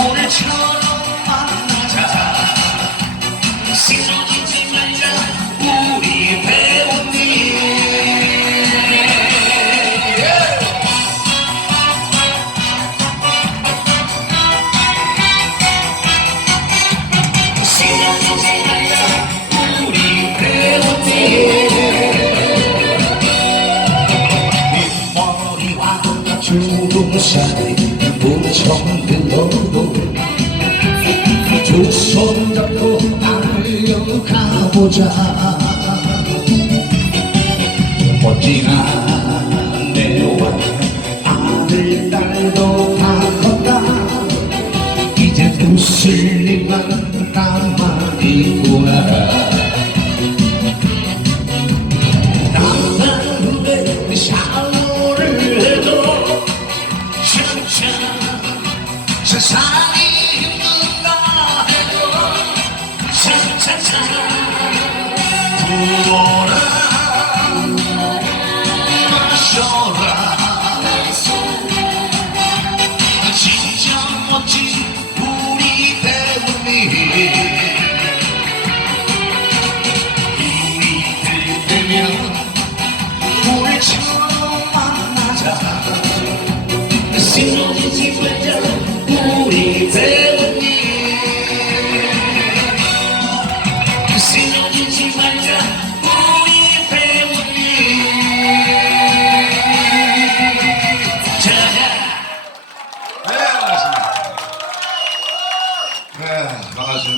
오늘처럼 만나자. 쓰러지지 말자 우리 배우님. 쓰러지지 말자 우리 배우님 머리와 주둥살이 무청 들어도 두손 잡고 달려가보자. 멋지나 내와. 아들 딸도 다 컸다. 이제 웃을 일만 남아있구나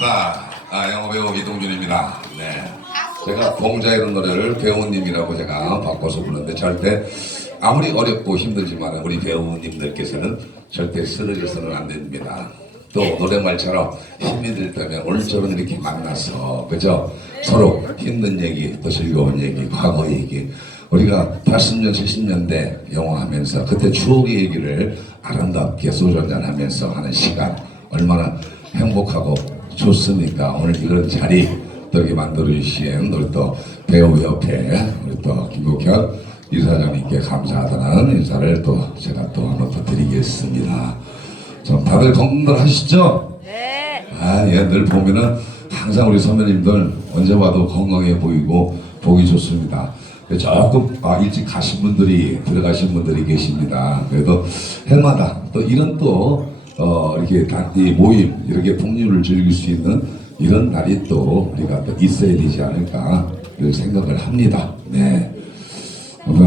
반갑습니다. 아, 영어배우 이동준입니다. 네. 제가 봉자 이런 노래를 배우님이라고 제가 바꿔서 부르는데 절대 아무리 어렵고 힘들지만 우리 배우님들께서는 절대 쓰러져서는 안 됩니다. 또 노래말처럼 힘이 들 때면 오늘처럼 이렇게 만나서 그죠? 서로 힘든 얘기, 또 즐거운 얘기, 과거 얘기 우리가 80년, 70년대 영화 하면서 그때 추억의 얘기를 아름답게 소주 한잔 하면서 하는 시간 얼마나 행복하고 좋습니까? 오늘 이런 자리 또 이렇게 만들어 주신 우리 또 배우협회 우리 또 김국현 이사장님께 감사하다는 인사를 또 제가 또 한번 더 드리겠습니다. 좀 다들 건강들 하시죠? 네. 아, 예, 늘 보면은 항상 우리 선배님들 언제 봐도 건강해 보이고 보기 좋습니다. 조금 아, 일찍 가신 분들이 들어가신 분들이 계십니다. 그래도 해마다 또 이런 또 어, 이렇게 다, 이 모임 이렇게 풍류를 즐길 수 있는 이런 날이 또 우리가 또 있어야 되지 않을까 생각을 합니다. 네.